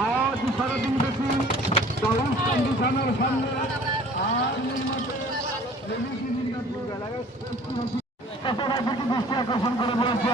আজ সারাদিন ব্যাপী দাউদ কান্দি থানার সামনে আকর্ষণ করে বলেছি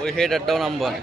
ওই হেডারটাও নামবো না।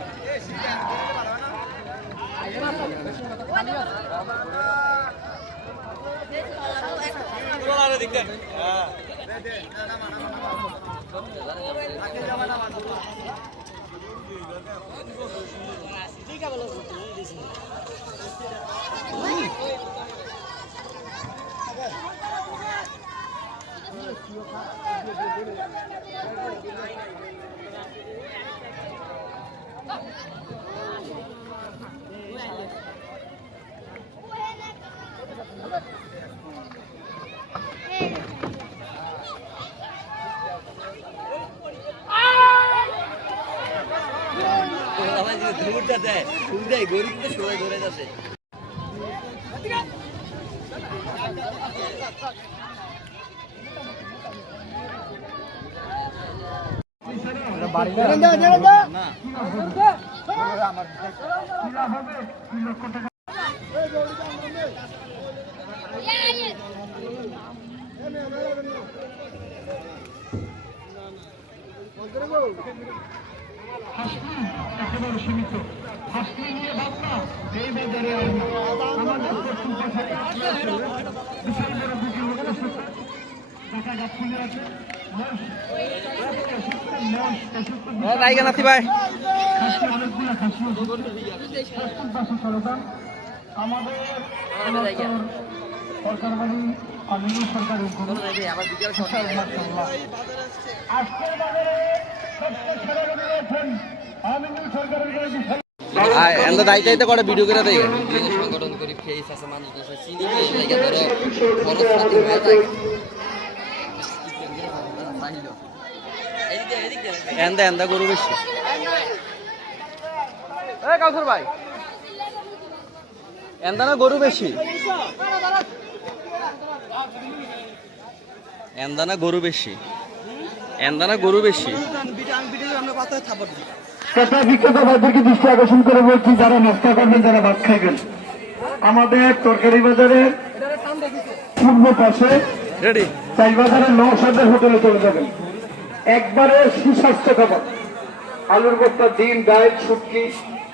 একেবারে সীমিত হাসলি নিয়ে ভাবনা এই বাজারে আমাদের বিশাল বড় দুটি লোকের সাথে দেখা গাছগুলি আছে অনেকগুলো খাসি পাশে সরকার আমাদের সরকার বাড়ি আমিনুল সরকারের আজকের বাজারে দায়িত্ব করে ভিডিও করে দেয় সংগঠন করি ফেস আছে মানুষ চিনি লাগে ধরো খরচ পাতি হয়ে যায় এন্দা গরু বেশি কাউসার ভাই এন্দা না গরু বেশি এন্দা না গরু বেশি এন্দা না গরু বেশি বিক্রেতা ভাইদেরকে দৃষ্টি আকর্ষণ করে বলছি যারা নাস্তা করবেন যারা ভাত খাইবেন আমাদের তরকারি বাজারের পূর্ব পাশে চাই বাজারের নৌসাদের হোটেলে চলে যাবেন একবারে সুস্বাস্থ্য খাবার আলুর ভর্তা ডিম ডাল শুটকি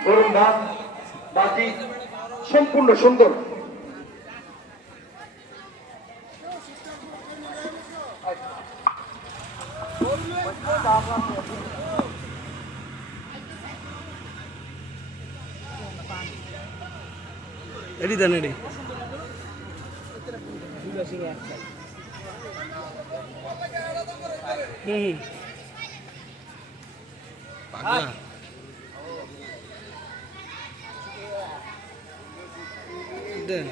গরম ভাত বাটি সম্পূর্ণ সুন্দর এডি দেন এডি দেন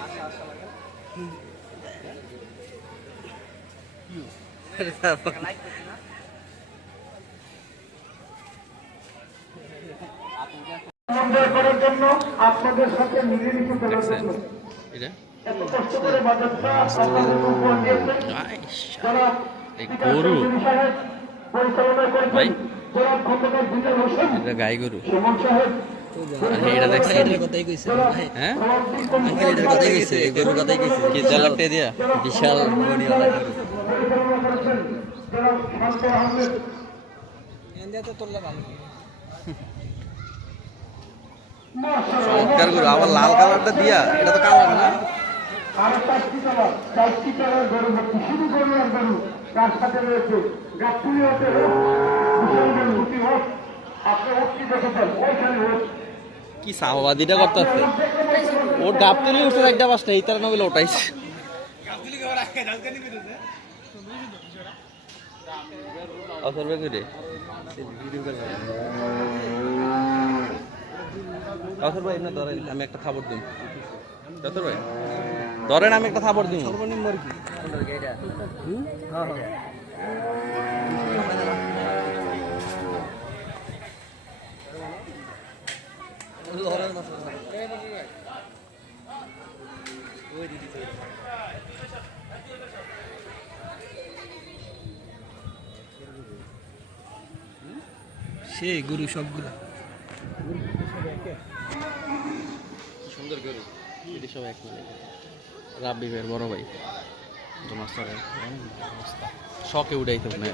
করার জন্য আপনাদের সাথে মিলেমিশে করার জন্য এত কষ্ট করে বাজারটা আপনাদের উপহার দিয়েছেন যারা গরু পরিচালনা করেছেন যারা খন্দকার জিল্লার হোসেন গাই গরু সুমন সাহেব এটা দেখছেন কথাই কইছে হ্যাঁ আঙ্কেল এটার কথাই কইছে গরু কথাই কইছে কি জালাটে দিয়া বিশাল বডিওয়ালা গরু পরিচালনা করেছেন যারা শান্ত আহমেদ এন্ডিয়াতে তোরলে ভালো চমৎকার গরু আবার লাল কালারটা দিয়া এটা তো কালার না আর চারটি কালার গরু ভর্তি শুধু গরু আর গরু তার সাথে রয়েছে গাছপুরি হতে হোক বিশাল গরু হোক আপনি হোক কি দেখেছেন ওইখানে হোক কি সাহবাদিটা করতে আছে ওর গাপ তুলি উঠছে একটা বাসটা এই তার নবলে ওটাইছে অসরবে করে ভিডিও করে যতর ভাই এমনি ধরেন আমি একটা খাবার দিই যতর ভাই ধরেন আমি একটা খাবার দিই সর্বনিম্ন কি হ্যাঁ হ্যাঁ সেই গরু সবগুলো সুন্দর গরু এটি সব এক মানে রাব্বি ভাইয়ের বড় ভাই মাস্টারের শখে উঠাইতে না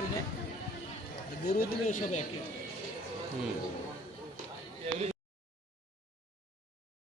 গরু দিলে সব একে হুম